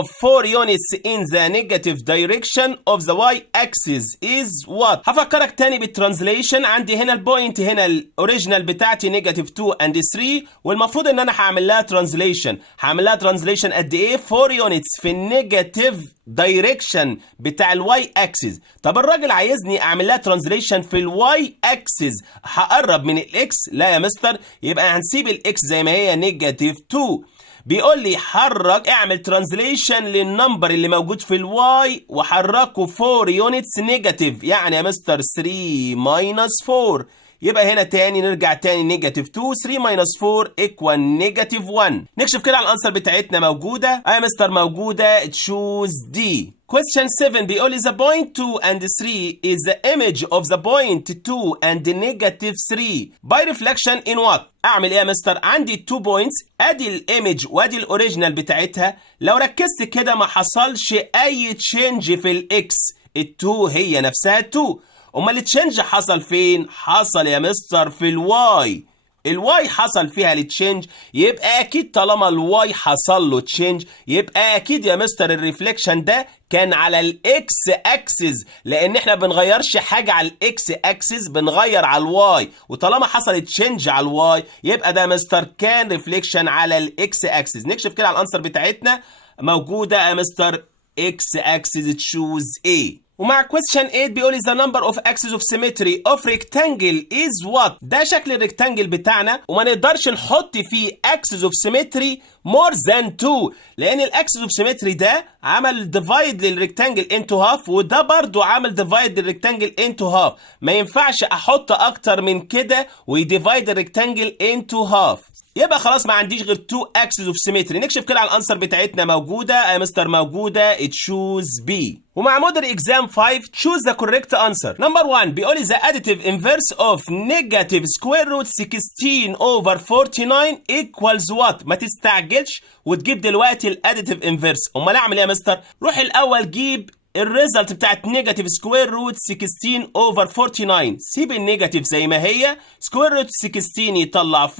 of 4 units in the negative direction of the y-axis is what؟ هفكرك تاني بالترانزليشن. عندي هنا البوينت هنا الاوريجينال بتاعتي -2 and 3 والمفروض ان انا هعمل لها ترانزليشن. هعمل لها ترانزليشن قد ايه؟ 4 يونتس في النيجاتيف دايركشن بتاع الواي اكسس. طب الراجل عايزني اعمل لها ترانزليشن في الواي اكسس، هقرب من الاكس؟ لا يا مستر، يبقى هنسيب الاكس زي ما هي -2. بيقول لي حرك اعمل ترانزليشن للنمبر اللي موجود في الواي وحركه 4 يونتس نيجاتيف، يعني يا مستر 3 ماينس 4، يبقى هنا تاني نرجع تاني -2 3 ماينس 4 ايكوال -1. نكشف كده على الانسر بتاعتنا موجوده يا مستر موجوده تشوز دي. question 7 بيقول لي the point 2 and 3 is the image of the point 2 and -3 by reflection in what؟ اعمل ايه يا مستر؟ عندي 2 بوينتس، ادي الايمج وادي الاوريجينال بتاعتها. لو ركزت كده ما حصلش اي تشينج في الاكس، ال2 هي نفسها 2. امال التشينج حصل فين؟ حصل يا مستر في الواي. الواي حصل فيها التشينج، يبقى اكيد طالما الواي حصل له تشينج يبقى اكيد يا مستر الريفليكشن ده كان على الاكس اكسس، لان احنا بنغيرش حاجه على الاكس اكسس، بنغير على الواي، وطالما حصل تشينج على الواي يبقى ده مستر كان ريفليكشن على الاكس اكسس. نكشف كده على الانسر بتاعتنا موجوده يا مستر اكس اكسس تشوز ايه. ومع question 8 بيقول لي the number of axes of symmetry of rectangle is what؟ ده شكل الريكتانجل بتاعنا وما نقدرش نحط فيه axes of symmetry more than 2، لان الاكسس اوف سيمتري ده عمل ديفايد للريكتانجل into half وده برضو عمل ديفايد للريكتانجل into half، ما ينفعش احط اكتر من كده ويديفايد الريكتانجل into half، يبقى خلاص ما عنديش غير 2 axes of symmetry. نكشف كده على الانسر بتاعتنا موجوده يا مستر موجوده تشوز بي. ومع موديل اكزام 5 تشوز ذا كوريكت انسر. نمبر 1 بيقول لي ذا additive inverse of negative square root 16 over 49 equals what؟ ما تستعجلش وتجيب دلوقتي الاديتيف انفيرس. امال اعمل ايه يا مستر؟ روح الاول جيب الريزلت بتاعت نيجاتيف سكوير روت 16 اوفر 49. سيب النيجاتيف زي ما هي، سكوير روت 16 يطلع 4،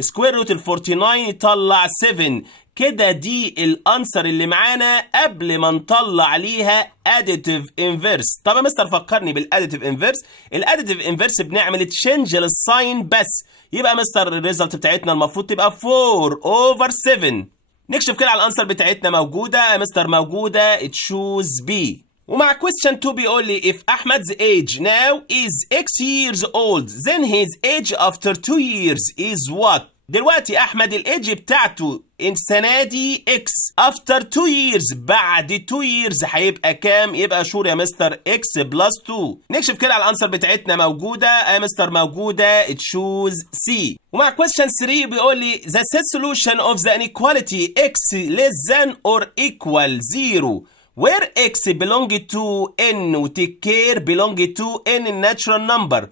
سكوير روت ال 49 يطلع 7. كده دي الانسر اللي معانا قبل ما نطلع ليها اديتيف انفيرس. طب يا مستر فكرني بالاديتيف انفيرس. الاديتيف انفيرس بنعمل تشينج للساين بس، يبقى مستر الريزلت بتاعتنا المفروض تبقى 4 اوفر 7. نكشف كده على الانسر بتاعتنا موجوده يا مستر موجوده تشوز بي. ومع question 2 بيقول لي if Ahmed's age now is X years old then his age after 2 years is what؟ دلوقتي احمد الايدج بتاعته السنه دي اكس، افتر 2 years بعد 2 years هيبقى كام؟ يبقى شور يا مستر اكس بلس 2. نكشف كده على الانسر بتاعتنا موجوده يا مستر موجوده تشوز سي. ومع question 3 بيقول لي the set solution of the inequality x less than or equal 0 where x belong to n و take care belong to n natural number.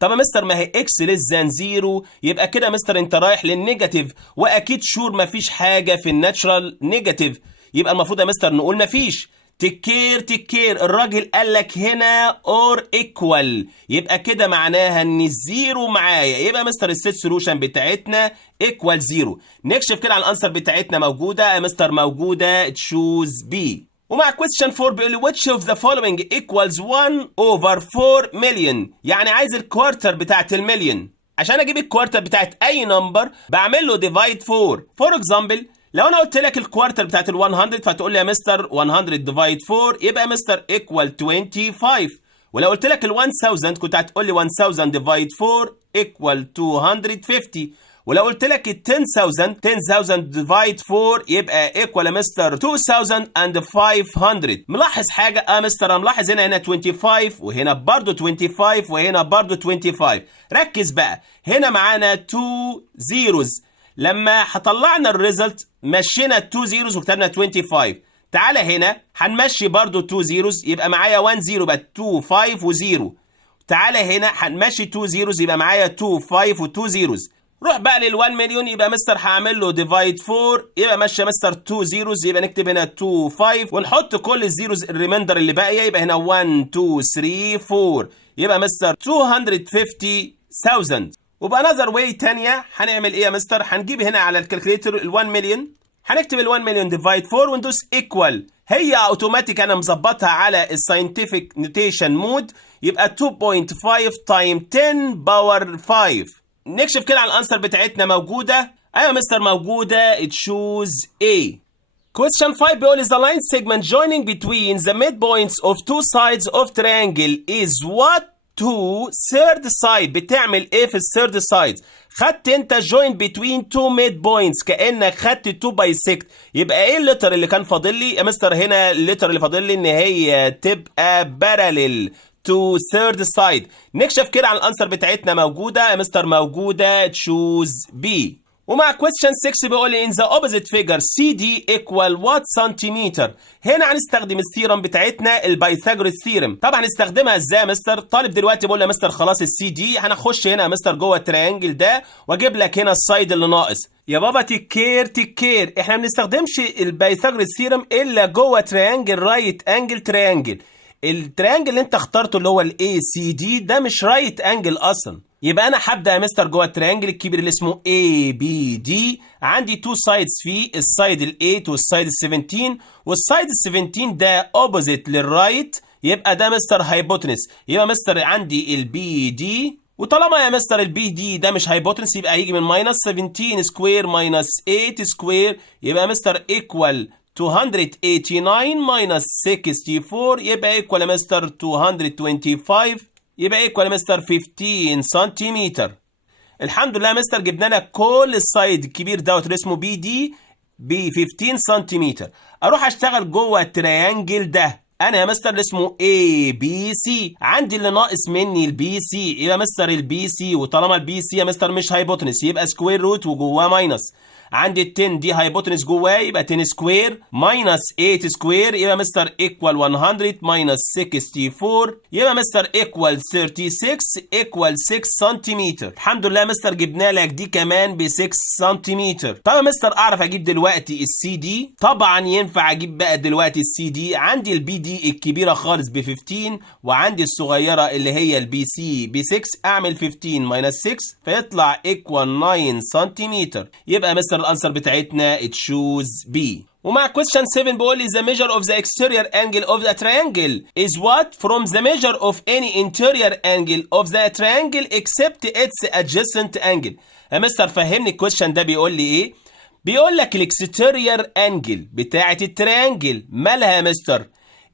طب يا مستر ما هي اكس ليس ذان 0، يبقى كده يا مستر انت رايح للنيجاتيف، واكيد شور مفيش حاجه في الناتشرال نيجاتيف، يبقى المفروض يا مستر نقول مفيش. تكير الراجل قال لك هنا اور ايكوال، يبقى كده معناها ان الزيرو معايا، يبقى مستر السيت سولوشن بتاعتنا ايكوال 0. نكشف كده على الانسر بتاعتنا موجوده يا مستر موجوده تشوز بي. ومع question 4 بيقول لي which of the following equals 1 over 4 million، يعني عايز الكوارتر بتاعت المليون. عشان اجيب الكوارتر بتاعت اي نمبر بعمل له divide 4. for example لو انا قلت لك الكوارتر بتاعت ال 100 فتقول لي يا مستر 100 ديفايد 4 يبقى مستر ايكوال 25. ولو قلت لك ال 1000 كنت هتقول لي 1000 ديفايد 4 ايكوال 250. ولو قلت لك ال 10000 ديفايد 4 يبقى ايكوال يا مستر 2500. ملاحظ حاجه مستر؟ ملاحظ هنا 25 وهنا برضو 25 وهنا برضو 25. ركز بقى، هنا معانا 2 zeros. لما هطلعنا الريزلت مشينا 2 zeros وكتبنا 25. تعالى هنا هنمشي برضو 2 zeros يبقى معايا 1 0 يبقى 2 5 و0. تعالى هنا هنمشي 2 zeros يبقى معايا 2 5 و2 zeros. روح بقى لل 1 مليون يبقى مستر هعمل له ديفايد 4 يبقى ماشي مستر 2 zeros يبقى نكتب هنا 2 5 ونحط كل الزيروز الريميندر اللي باقيه يبقى هنا 1 2 3 4 يبقى مستر 250,000. وبقى نظر واي تانية هنعمل ايه يا مستر؟ هنجيب هنا على الكالكوليتر ال 1 مليون، هنكتب ال 1 مليون ديفايد 4 وندوس ايكوال. هي اوتوماتيك انا مظبطها على الساينتفك نوتيشن مود يبقى 2.5 تايم 10 باور 5. نكشف كده على الانسر بتاعتنا موجوده. ايوه مستر موجوده. تشوز A. Question 5 بيقول is the line segment joining between the midpoints of two sides of triangle is what to third side. بتعمل ايه في الثيرد سايد؟ خدت انت join between two midpoints كأنك خدت 2 bisect. يبقى ايه اللتر اللي كان فاضل لي يا مستر؟ هنا اللتر اللي فاضل لي ان هي تبقى parallel to third side. نكشف كده على الانسر بتاعتنا موجوده يا مستر موجوده. تشوز B. ومع question 6 بيقول لي in the opposite figure CD equal what centimeter. هنا هنستخدم الثيرم بتاعتنا البايثاغورس ثيرم. طب هنستخدمها ازاي يا مستر؟ طالب دلوقتي بيقول لي يا مستر خلاص السي دي هنخش هنا يا مستر جوه التريانجل ده واجيب لك هنا السايد اللي ناقص. يا بابا تكير احنا ما بنستخدمش البايثاغورس ثيرم الا جوه تريانجل رايت انجل تريانجل. التريانجل اللي انت اخترته اللي هو الاي سي دي ده مش رايت انجل اصلا. يبقى انا هبدا يا مستر جوه التريانجل الكبير اللي اسمه اي بي دي. عندي 2 سايدز فيه، السايد ال8 والسايد ال17، والسايد ال17 ده اوبوزيت للرايت يبقى ده مستر هايبوتنس. يبقى مستر عندي البي دي، وطالما يا مستر البي دي ده مش هايبوتنس يبقى هيجي من ماينس 17 سكوير ماينس 8 سكوير يبقى مستر ايكوال 289 ماينس 64 يبقى ايكوال يا مستر 225 يبقى ايكوال يا مستر 15 سنتيمتر. الحمد لله يا مستر جبنا لك كل السايد الكبير دوت اللي اسمه بي دي ب 15 سنتيمتر. اروح اشتغل جوه التريانجل ده انا يا مستر اللي اسمه اي بي سي. عندي اللي ناقص مني البي سي يبقى مستر البي سي، وطالما البي سي يا مستر مش هايبوتنس يبقى سكوير روت وجواه ماينس. عندي ال 10 دي هايبوتنس جواه يبقى 10 سكوير ماينس 8 سكوير يبقى مستر ايكوال 100 ماينس 64 يبقى مستر ايكوال 36 ايكوال 6 سنتيمتر. الحمد لله مستر جبنا لك دي كمان ب 6 سنتيمتر. طب يا مستر اعرف اجيب دلوقتي السي دي؟ طبعا ينفع اجيب بقى دلوقتي السي دي. عندي البي دي الكبيره خالص ب 15 وعندي الصغيره اللي هي البي سي ب 6. اعمل 15 ماينس 6 فيطلع ايكوال 9 سنتيمتر. يبقى مستر الانسر بتاعتنا تشوز بي. ومع question 7 بيقول لي the measure of the exterior angle of the triangle is what from the measure of any interior angle of the triangle except its adjacent angle. يا مستر فهمني الكويشن ده بيقول لي ايه؟ بيقول لك الاكستيريور انجل بتاعه التريانجل مالها يا مستر؟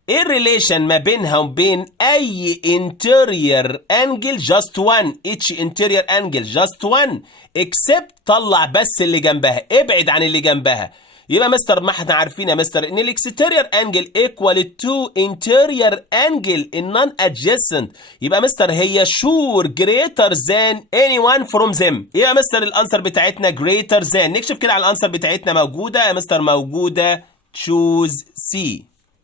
ايه الريليشن ما بينها وبين اي interior angle just one each interior angle just one except طلع بس اللي جنبها ابعد عن اللي جنبها. يبقى مستر ما احنا عارفين يا مستر ان الاكستيريور انجل ايكوال تو انتيريور انجل النون ادجيسنت. يبقى مستر هي شور greater than anyone from them. يبقى مستر الانسر بتاعتنا greater than. نكشف كده على الانسر بتاعتنا موجوده يا مستر موجوده. choose C.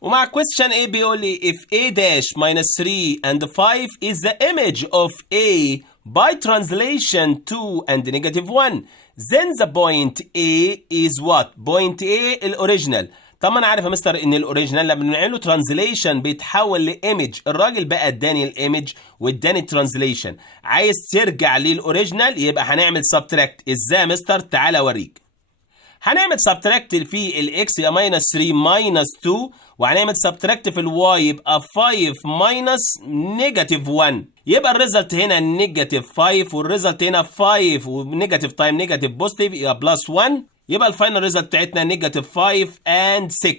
ومع question A بيقول لي if A dash minus 3 and 5 is the image of A by translation 2 and negative 1 then the point A is what? point A الأوريجينال. طب انا عارف يا مستر ان الأوريجينال لما بنعمله translation بيتحول لإيمج. الراجل بقى اداني الإيمج واداني الترانزليشن. عايز ترجع للأوريجينال يبقى هنعمل subtract. ازاي يا مستر؟ تعالى اوريك. هنعمل سبتراكت في الاكس يبقى ماينس 3 ماينس 2 وهنعمل سبتراكت في الواي يبقى 5 ماينس نيجاتيف 1 يبقى الريزلت هنا نيجاتيف 5 والريزلت هنا 5 ونيجاتيف تايم نيجاتيف بوزيتيف يبقى بلس 1 يبقى الفاينل ريزلت بتاعتنا نيجاتيف 5 and 6.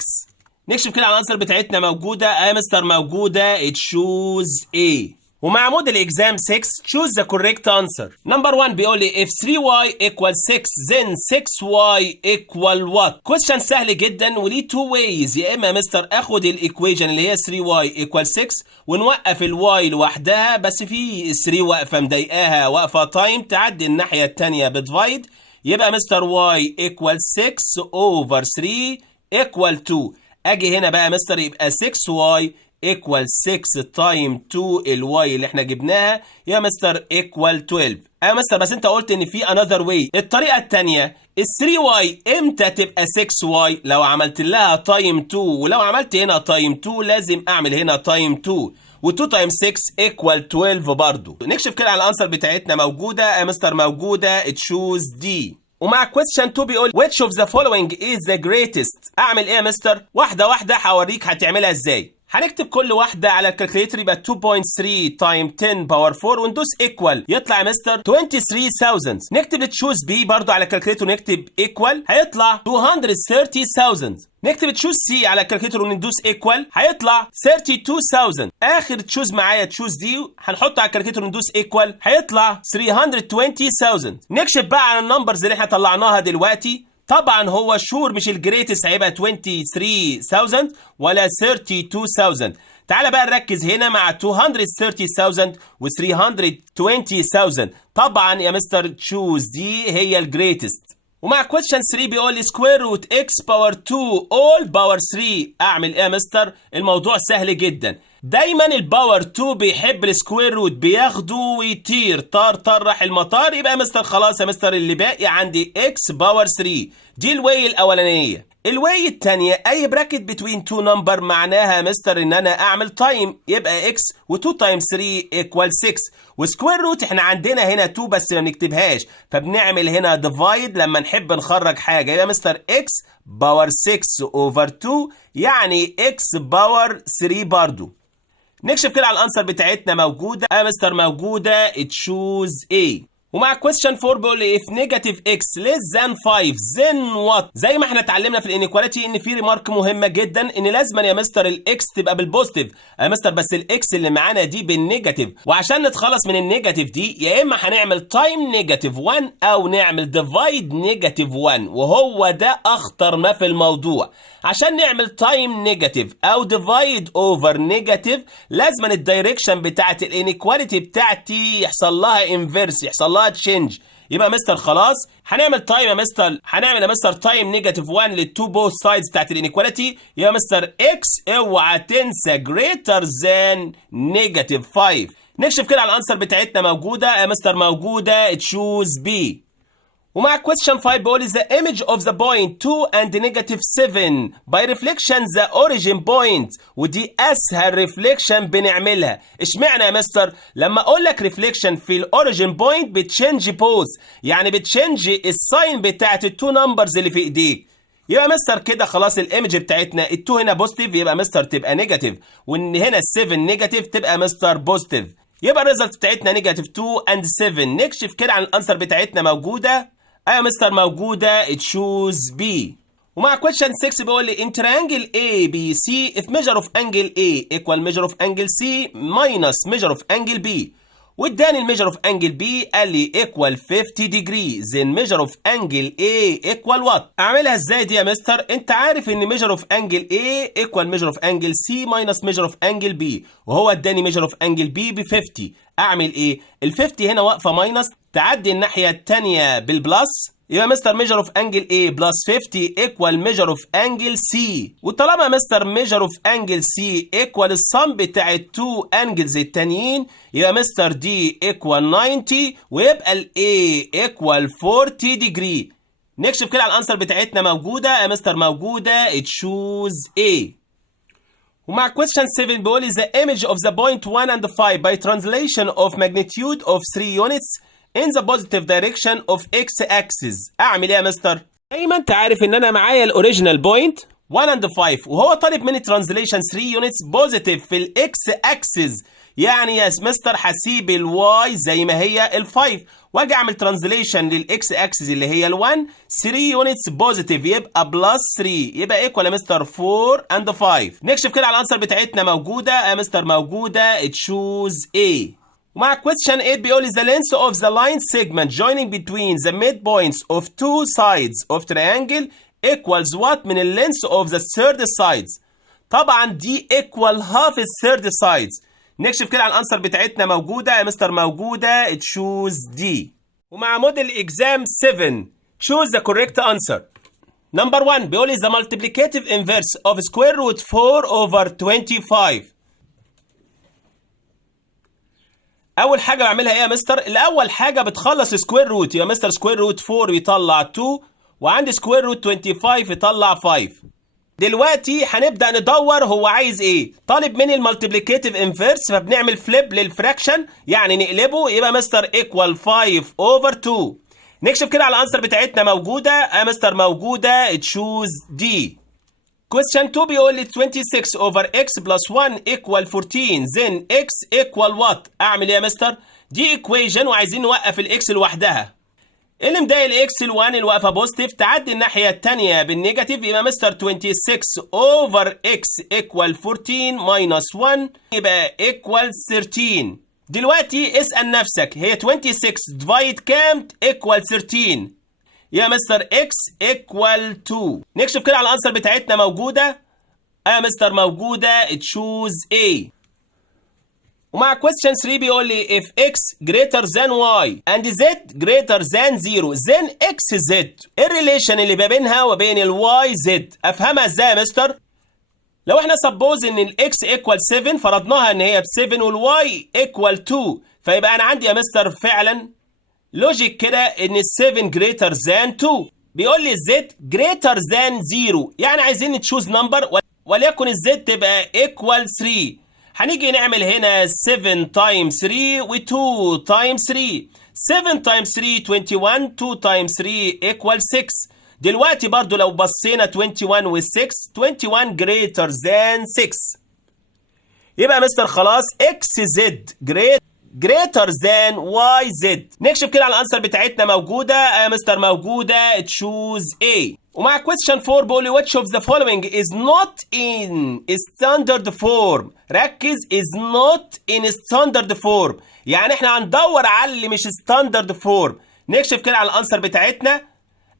نكشف كده على الانسر بتاعتنا موجوده. يا مستر موجوده تشوز A. ومع موديل اكزام 6 choose the correct answer. نمبر 1 بيقول لي if 3y equals 6 then 6y equal what؟ question سهل جدا وليه two ways. يا اما مستر اخد الايكويشن اللي هي 3y equals 6 ونوقف الواي لوحدها، بس في 3 واقفه مضايقاها واقفه تايم، تعدي الناحيه الثانيه بديفايد، يبقى مستر y equals 6 over 3 equal 2. اجي هنا بقى مستر يبقى 6y equal 6 تايم 2 الواي اللي احنا جبناها يا مستر equal 12. يا مستر بس انت قلت ان في another way. الطريقه الثانيه ال 3y امتى تبقى 6y؟ لو عملت لها تايم 2، ولو عملت هنا تايم 2 لازم اعمل هنا تايم 2، و2 تايم 6 equal 12 برضو. نكشف كده على الانسر بتاعتنا موجوده. يا مستر موجوده تشوز دي. ومع question 2 بيقول which of the following is the greatest؟ اعمل ايه يا مستر؟ واحده واحده هوريك هتعملها ازاي. هنكتب كل واحده على الكالكوليتر يبقى 2.3 تايم 10 باور 4 وندوس ايكوال، يطلع يا مستر 23,000. نكتب تشوز بي برضو على الكالكوليتر ونكتب ايكوال، هيطلع 230,000. نكتب تشوز سي على الكالكوليتر وندوس ايكوال، هيطلع 32,000. اخر تشوز معايا تشوز دي هنحطه على الكالكوليتر وندوس ايكوال، هيطلع 320,000. نكشف بقى على النمبرز اللي احنا طلعناها دلوقتي. طبعا هو شور مش الجريتس، هيبقى 23,000 ولا 32,000. تعال بقى نركز هنا مع 230,000 و 320,000. طبعا يا مستر تشوز دي هي الجريتست. ومع question 3 بيقول لي square root x power 2 all power 3. اعمل ايه يا مستر؟ الموضوع سهل جدا. دايما الباور 2 بيحب السكوير روت، بياخده ويطير طار راح المطار. يبقى يا مستر خلاص يا مستر اللي باقي عندي x باور 3. دي الواي الاولانيه. الواي الثانيه اي براكت بتوين تو نمبر معناها يا مستر ان انا اعمل تايم، يبقى x و2 تايم 3 equal 6. وسكوير روت احنا عندنا هنا 2 بس ما بنكتبهاش، فبنعمل هنا ديفايد لما نحب نخرج حاجه. يبقى مستر x باور 6 اوفر 2 يعني x باور 3 برضو. نكشف كده على الانسر بتاعتنا موجوده. يا مستر موجوده تشوز A. ومع question 4 بيقول لي if negative x less than 5 then what؟ زي ما احنا اتعلمنا في الانيكواليتي ان في ريمارك مهمه جدا ان لازم يا مستر الاكس تبقى بالبوزيتيف. يا مستر بس الاكس اللي معانا دي بالنيجاتيف، وعشان نتخلص من النيجاتيف دي يا اما هنعمل تايم نيجاتيف 1 او نعمل ديفايد نيجاتيف 1، وهو ده اخطر ما في الموضوع. عشان نعمل تايم نيجاتيف او ديفايد اوفر نيجاتيف لازم الدايركشن بتاعت الانيكواليتي بتاعتي يحصل لها انفيرس، يحصل لها تشينج. يبقى مستر خلاص هنعمل تايم يا مستر، هنعمل يا مستر تايم نيجاتيف 1 للتو بوث سايدز بتاعت الانيكواليتي. يا مستر اكس اوعى تنسى جريتر ذان نيجاتيف 5. نكشف كده على الانسر بتاعتنا موجوده. يا مستر موجوده تشوز بي. ومع question 5 بيقول the image of the point 2 and negative 7 by reflection the origin point. ودي اسهل reflection بنعملها. اشمعنى يا مستر؟ لما اقول لك reflection في الاوريجين بوينت بتشنج بوز، يعني بتشنج الساين بتاعت التو نمبرز اللي في ايديك. يبقى مستر كده خلاص الايمج بتاعتنا ال2 هنا بوزيتيف يبقى مستر تبقى نيجاتيف، وان هنا ال7 نيجاتيف تبقى مستر بوزيتيف. يبقى الريزلت بتاعتنا نيجاتيف 2 and 7. نكشف كده عن الانسر بتاعتنا موجوده. يا مستر موجودة تشوز بي. ومع question 6 بيقول لي in triangle ABC if measure of angle A equal measure of angle C minus measure of angle B. واداني الميجر اوف انجل بي قال لي equal 50 degree then measure of angle A equal what؟ اعملها ازاي دي يا مستر؟ انت عارف ان measure of angle A equal measure of angle C minus measure of angle B، وهو اداني measure of angle B ب 50. اعمل ايه؟ ال 50 هنا واقفه ماينس، تعدي الناحيه الثانيه بالبلس، يبقى مستر ميجر اوف انجل A بلس 50 ايكوال ميجر اوف انجل C. وطالما مستر ميجر اوف انجل C ايكوال الصم بتاع التو انجلز التانيين، يبقى مستر D ايكوال 90 ويبقى ال A ايكوال 40 ديجري. نكشف كده على الانسر بتاعتنا موجوده يا مستر موجوده تشوز A. ومع question 7 بيقول لي the image of the point 1 and 5 by translation of magnitude of 3 units in the positive direction of x axis. اعمل ايه يا مستر؟ دايما انت عارف ان انا معايا الاوريجينال بوينت 1 and 5 وهو طالب مني translation 3 units positive في الاكس axis، يعني يا مستر هسيب الواي زي ما هي ال5 واجي اعمل ترانزليشن للاكس اكسس اللي هي ال1 3 يونتس بوزيتيف يبقى بلس 3 يبقى ايكوال يا مستر 4 اند 5. نكشف كده على الانسر بتاعتنا موجوده يا مستر موجوده تشوز A. ومع question 8 بيقول لي the length of the line segment joining between the midpoints of two sides of triangle equals what من ال length of the third sides. طبعا دي equal half the third sides. نكشف كده على الانسر بتاعتنا موجوده يا مستر موجوده تشوز D. ومع موديل اكزام 7 choose the correct answer. نمبر 1 بيقول لي the multiplicative inverse of square root 4 over 25. اول حاجه بعملها ايه يا مستر؟ الاول حاجه بتخلص سكوير روت يا مستر سكوير روت 4 يطلع 2 وعندي سكوير روت 25 يطلع 5. دلوقتي هنبدا ندور هو عايز ايه. طالب مني المالتيبليكيتيف انفيرس فبنعمل فليب للفراكشن يعني نقلبه يبقى مستر ايكوال 5 اوفر 2. نكشف كده على الانسر بتاعتنا موجوده يا مستر موجوده تشوز دي. question 2 بيقول لي 26 over x plus 1 equal 14 then x equal what؟ اعمل ايه يا مستر؟ دي equation وعايزين نوقف الاكس لوحدها. اللي مضايق الاكس ال1 اللي واقفه بوزيتيف تعدي الناحيه الثانيه بالنيجاتيف يبقى مستر 26 over x equal 14 minus 1 يبقى equal 13. دلوقتي اسال نفسك هي 26 divide كام equal 13؟ يا مستر x equal 2. نكشف كده على الانسر بتاعتنا موجوده يا مستر موجوده تشوز A. ومع question 3 بيقول لي if x greater than y and z greater than 0 then x z. ايه الريليشن اللي ما بينها وبين الواي زد؟ افهمها ازاي يا مستر؟ لو احنا سبوز ان الاكس equal 7 فرضناها ان هي ب 7 والواي equal 2 فيبقى انا عندي يا مستر فعلا لوجيك كده ان ال 7 greater than 2. بيقول لي الزد greater than 0 يعني عايزين نتشوز نمبر وليكن الزد تبقى equal 3. هنيجي نعمل هنا 7 times 3 و 2 times 3. 7 times 3 21 2 times 3 equal 6. دلوقتي برضو لو بصينا 21 و 6 21 greater than 6 يبقى مستر خلاص xz greater than yz. نكشف كده على الانسر بتاعتنا موجوده يا مستر موجوده تشوز A. ومع question 4 بيقول لي which of the following is not in standard form. ركز is not in standard form يعني احنا هندور على اللي مش standard form. نكشف كده على الانسر بتاعتنا.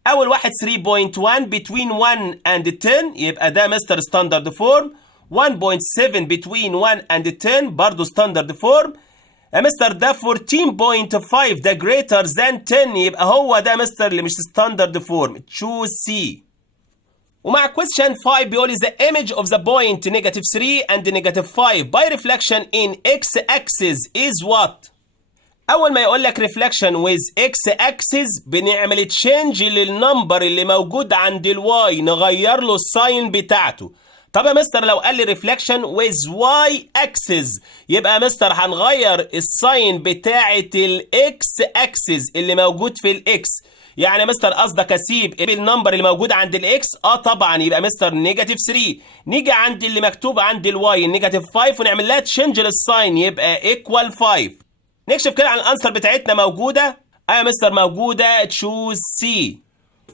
اول واحد 3.1 between 1 and 10 يبقى ده مستر standard form. 1.7 between 1 and 10 برضو standard form. يا مستر ده 14.5 ده greater than 10 يبقى هو ده مستر اللي مش ستاندرد فورم تشوز سي. ومع question 5 بيقول لي the image of the point -3 and -5 by reflection in x axis is what؟ أول ما يقول لك reflection with x axis بنعمل تشينج للنمبر اللي موجود عند الواي نغير له الساين بتاعته. طب يا مستر لو قال لي reflection with y axis يبقى مستر هنغير الساين بتاعة الاكس axis اللي موجود في الاكس. يعني مستر قصدك اسيب النمبر اللي موجود عند الاكس؟ طبعا يبقى مستر -3. نيجي عند اللي مكتوب عند الواي -5 ونعمل لها تشينج للساين يبقى equal 5. نكشف كده عن الانسر بتاعتنا موجوده يا مستر موجوده تشوز سي.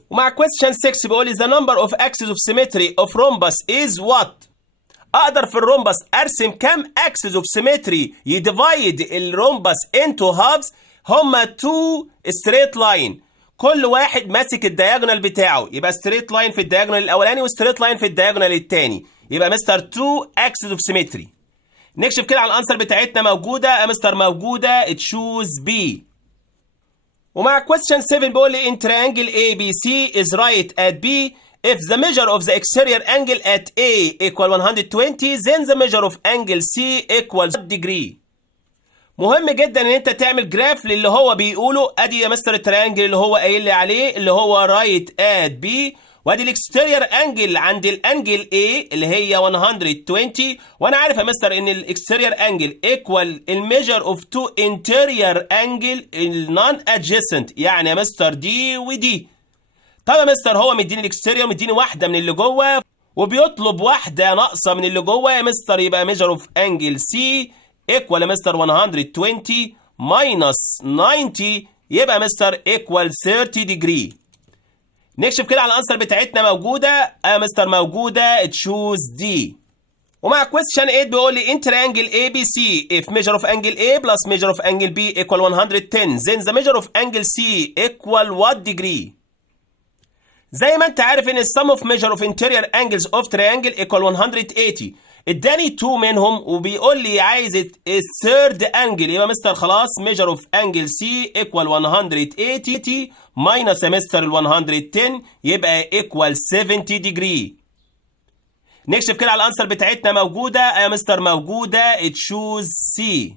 ومع question 6 بيقول لي the number of axes of symmetry of rhombus is what؟ اقدر في الرومبس ارسم كام axis of symmetry يديفايد الرومبس into halves؟ هما 2 straight line كل واحد ماسك الدياجونال بتاعه يبقى straight line في الدياجونال الاولاني وستريت لاين في الدياجونال الثاني يبقى مستر 2 axes of symmetry. نكشف كده على الانسر بتاعتنا موجوده يا مستر موجوده تشوز بي. ومع question 7 بيقول لي in triangle ABC is right at B if the measure of the exterior angle at A equal 120 then the measure of angle C equals degree. مهم جدا ان انت تعمل جراف للي هو بيقوله. ادي يا مستر التريانجل اللي هو قايل لي عليه اللي هو right at B وادي الاكستيرير انجل عند الانجل A اللي هي 120 وانا عارف يا مستر ان الاكستيرير انجل ايكوال الميجر اوف تو انتيرير انجل النون ادجيسنت يعني يا مستر دي ودي. طب يا مستر هو مديني الاكستيرير مديني واحده من اللي جوه وبيطلب واحده ناقصه من اللي جوه يا مستر يبقى ميجر اوف انجل سي equal يا مستر 120 minus 90 يبقى مستر equal 30 degree. نكشف كده على الانسر بتاعتنا موجودة يا مستر موجودة تشوز دي. ومع question 8 بيقول لي in triangle ABC if measure of angle A plus measure of angle B equal 110 then the measure of angle C equal what degree. زي ما انت عارف ان السم اوف measure of interior angles of triangle equal 180. اداني 2 منهم وبيقول لي عايز الثيرد انجل يبقى مستر خلاص measure of angle C equal 180 minus يا مستر ال 110 يبقى equal 70 degree. نكشف كده على الانسر بتاعتنا موجودة يا مستر موجودة تشوز سي.